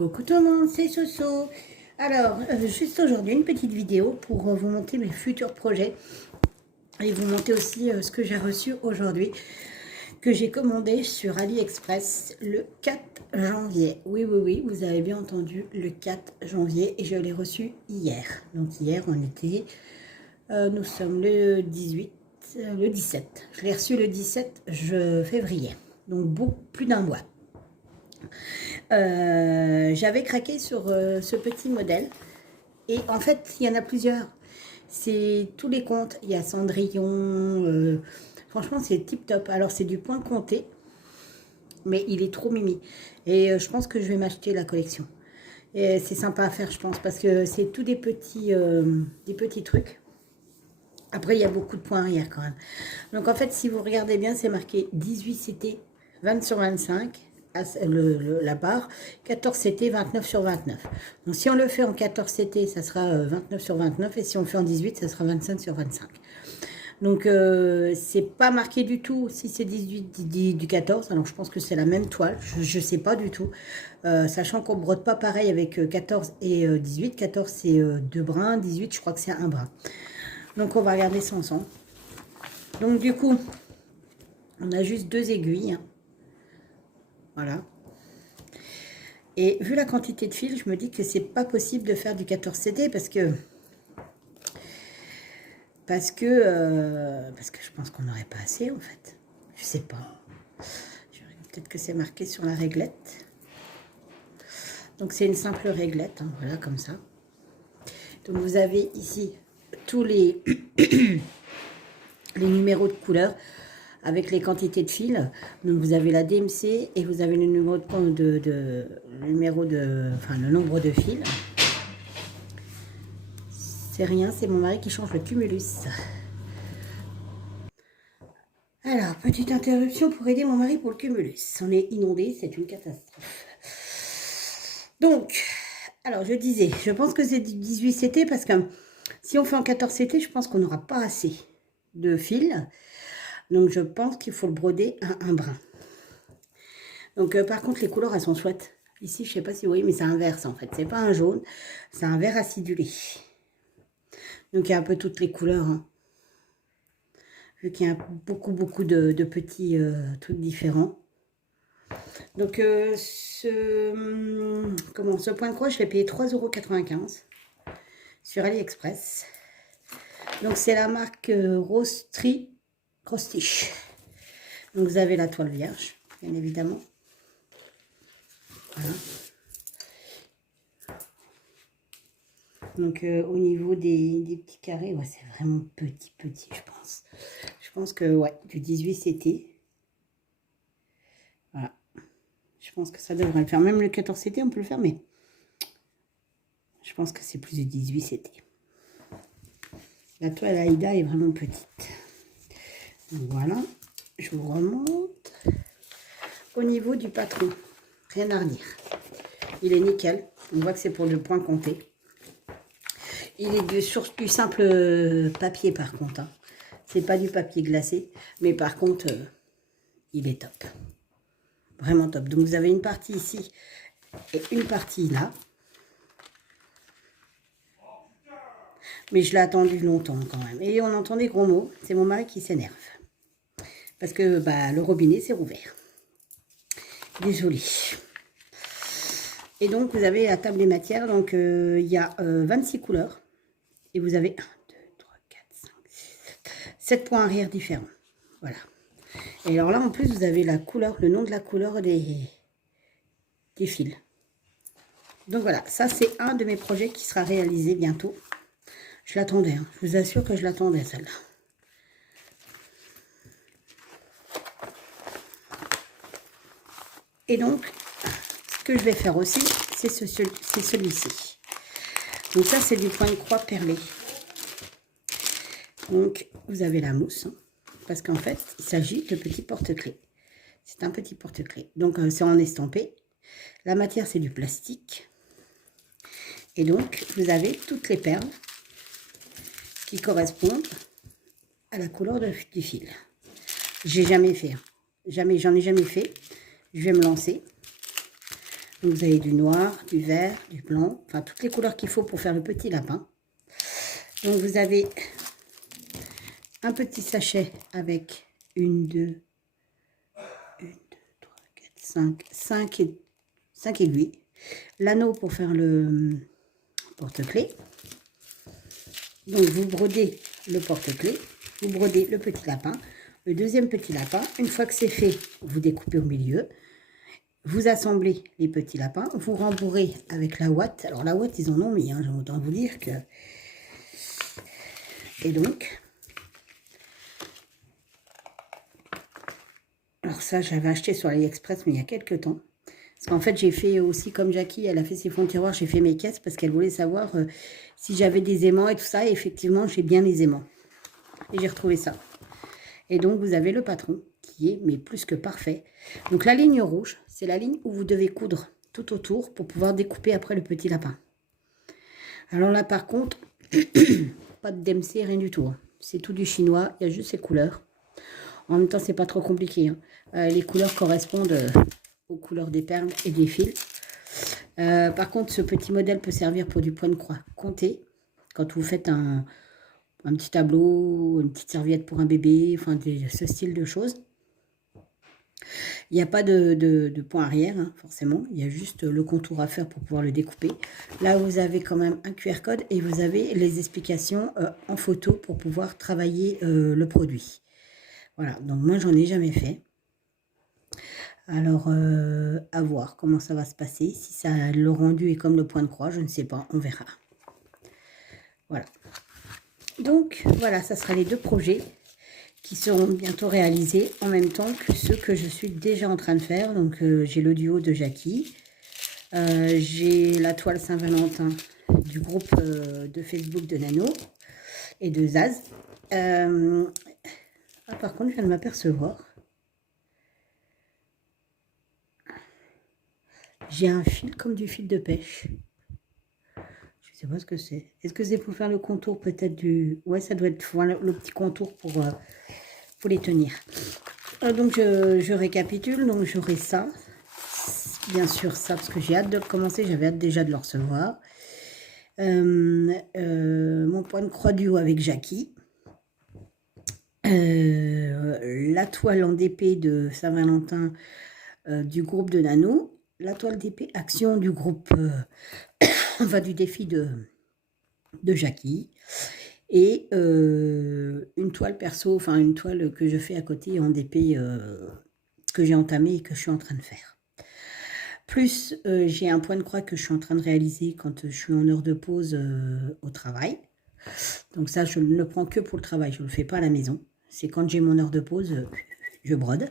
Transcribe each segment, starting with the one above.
Coucou tout le monde, c'est Soso. Alors, juste aujourd'hui, une petite vidéo pour vous montrer mes futurs projets et vous montrer aussi ce que j'ai reçu aujourd'hui, que j'ai commandé sur AliExpress le 4 janvier. Oui, oui, oui, vous avez bien entendu, le 4 janvier et je l'ai reçu hier. Donc hier, on était, nous sommes le 18, le 17. Je l'ai reçu le 17 février, donc plus d'un mois. J'avais craqué sur ce petit modèle et en fait il y en a plusieurs, c'est tous les comptes, il y a Cendrillon, franchement c'est tip top. Alors c'est du point compté mais il est trop mimi et je pense que je vais m'acheter la collection et c'est sympa à faire je pense parce que c'est tous des petits trucs. Après il y a beaucoup de points arrière quand même, donc en fait si vous regardez bien c'est marqué 18 CT 20 sur 25 la barre, 14 CT 29 sur 29. Donc si on le fait en 14 CT ça sera 29 sur 29 et si on le fait en 18 ça sera 25 sur 25. Donc c'est pas marqué du tout si c'est 18 du 14, alors je pense que c'est la même toile, je sais pas du tout, sachant qu'on brode pas pareil avec 14 et 18. 14 c'est 2 brins, 18 je crois que c'est un brin. Donc on va regarder ça ensemble. Donc du coup on a juste 2 aiguilles, hein. Voilà. Et vu la quantité de fil, je me dis que c'est pas possible de faire du 14 CD parce que je pense qu'on n'aurait pas assez en fait. Je sais pas. Peut-être que c'est marqué sur la réglette. Donc c'est une simple réglette, hein, voilà comme ça. Donc vous avez ici tous les les numéros de couleurs avec les quantités de fils. Donc vous avez la DMC et vous avez le numéro le nombre de fils. C'est rien, c'est mon mari qui change le cumulus. Alors, petite interruption pour aider mon mari pour le cumulus. On est inondé, c'est une catastrophe. Donc, alors je disais, je pense que c'est du 18 CT parce que si on fait en 14 CT, je pense qu'on n'aura pas assez de fils. Donc je pense qu'il faut le broder à un brin. Donc par contre les couleurs elles sont chouettes. Ici je sais pas si vous voyez mais c'est inverse en fait. C'est pas un jaune, c'est un vert acidulé. Donc il y a un peu toutes les couleurs. Hein. Vu qu'il y a beaucoup de petits trucs différents. Donc ce point de croix je l'ai payé 3,95 € sur AliExpress. Donc c'est la marque Rose Tree Cross Stitch. Donc vous avez la toile vierge, bien évidemment. Voilà. Donc au niveau des petits carrés, ouais, c'est vraiment petit, je pense. Je pense que ouais, du 18 CT. Voilà. Je pense que ça devrait le faire. Même le 14 CT, on peut le faire, mais je pense que c'est plus du 18 CT. La toile Aïda est vraiment petite. Donc voilà, je vous remonte. Au niveau du patron, rien à redire. Il est nickel. On voit que c'est pour le point compté. Il est sur du simple papier par contre. Hein. C'est pas du papier glacé. Mais par contre, il est top. Vraiment top. Donc vous avez une partie ici et une partie là. Mais je l'ai attendu longtemps quand même. Et on entend des gros mots. C'est mon mari qui s'énerve. Parce que bah, le robinet s'est rouvert. Désolée. Et donc vous avez la table des matières. Donc il y a 26 couleurs. Et vous avez 1, 2, 3, 4, 5, 6, 7 points arrière différents. Voilà. Et alors là, en plus, vous avez la couleur, le nom de la couleur des fils. Donc voilà, ça c'est un de mes projets qui sera réalisé bientôt. Je l'attendais, hein. Je vous assure que je l'attendais celle-là. Et donc, ce que je vais faire aussi, c'est celui-ci. Donc ça, c'est du point de croix perlé. Donc, vous avez la mousse, hein, parce qu'en fait, il s'agit de petits porte-clés. C'est un petit porte-clés. Donc, c'est en estampé. La matière, c'est du plastique. Et donc, vous avez toutes les perles qui correspondent à la couleur du fil. J'ai jamais fait. J'en ai jamais fait. Je vais me lancer. Donc vous avez du noir, du vert, du blanc, enfin toutes les couleurs qu'il faut pour faire le petit lapin. Donc vous avez un petit sachet avec 1, 2, 3, 4, 5 aiguilles. L'anneau pour faire le porte-clés. Donc vous brodez le porte-clés, vous brodez le petit lapin, le deuxième petit lapin. Une fois que c'est fait, vous découpez au milieu. Vous assemblez les petits lapins, vous rembourrez avec la ouate. Alors la ouate, ils en ont mis, hein, j'ai autant vous dire que... Et donc... Alors ça, j'avais acheté sur AliExpress, mais il y a quelques temps. Parce qu'en fait, j'ai fait aussi comme Jackie, elle a fait ses fonds de tiroir, j'ai fait mes caisses parce qu'elle voulait savoir si j'avais des aimants et tout ça. Et effectivement, j'ai bien les aimants. Et j'ai retrouvé ça. Et donc, vous avez le patron qui est mais plus que parfait. Donc, la ligne rouge, c'est la ligne où vous devez coudre tout autour pour pouvoir découper après le petit lapin. Alors là, par contre, pas de DMC, rien du tout. Hein. C'est tout du chinois, il y a juste ces couleurs. En même temps, c'est pas trop compliqué. Hein. Les couleurs correspondent aux couleurs des perles et des fils. Par contre, ce petit modèle peut servir pour du point de croix compté. Quand vous faites un petit tableau, une petite serviette pour un bébé, enfin ce style de choses. Il n'y a pas de point arrière, hein, forcément. Il y a juste le contour à faire pour pouvoir le découper. Là, vous avez quand même un QR code et vous avez les explications en photo pour pouvoir travailler le produit. Voilà, donc moi, j'en ai jamais fait. Alors, à voir comment ça va se passer. Si ça, le rendu est comme le point de croix, je ne sais pas, on verra. Voilà. Donc, voilà, ça sera les deux projets qui seront bientôt réalisés en même temps que ceux que je suis déjà en train de faire. Donc, j'ai le duo de Jackie. J'ai la toile Saint-Valentin du groupe de Facebook de Nano et de Zaz. Par contre, je viens de m'apercevoir. J'ai un fil comme du fil de pêche. Je ne sais pas ce que c'est. Est-ce que c'est pour faire le contour peut-être du... Ouais, ça doit être voilà, le petit contour pour les tenir. Donc, je récapitule. Donc, j'aurai ça. Bien sûr, ça, parce que j'ai hâte de commencer. J'avais hâte déjà de le recevoir. Mon point de croix duo avec Jackie. La toile en DP de Saint-Valentin du groupe de Nano. La toile d'épée action du groupe, enfin du défi de Jackie. Et une toile perso, enfin une toile que je fais à côté en DP que j'ai entamé et que je suis en train de faire. Plus j'ai un point de croix que je suis en train de réaliser quand je suis en heure de pause au travail. Donc ça, je ne le prends que pour le travail, je ne le fais pas à la maison. C'est quand j'ai mon heure de pause, je brode.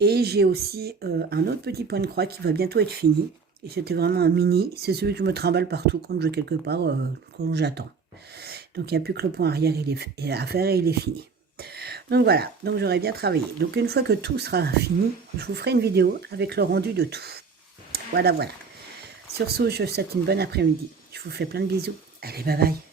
Et j'ai aussi un autre petit point de croix qui va bientôt être fini. Et c'était vraiment un mini. C'est celui que je me trimballe partout quand je vais quelque part, quand j'attends. Donc il n'y a plus que le point arrière à faire et il est fini. Donc voilà, donc j'aurai bien travaillé. Donc une fois que tout sera fini, je vous ferai une vidéo avec le rendu de tout. Voilà, voilà. Sur ce, je vous souhaite une bonne après-midi. Je vous fais plein de bisous. Allez, bye bye.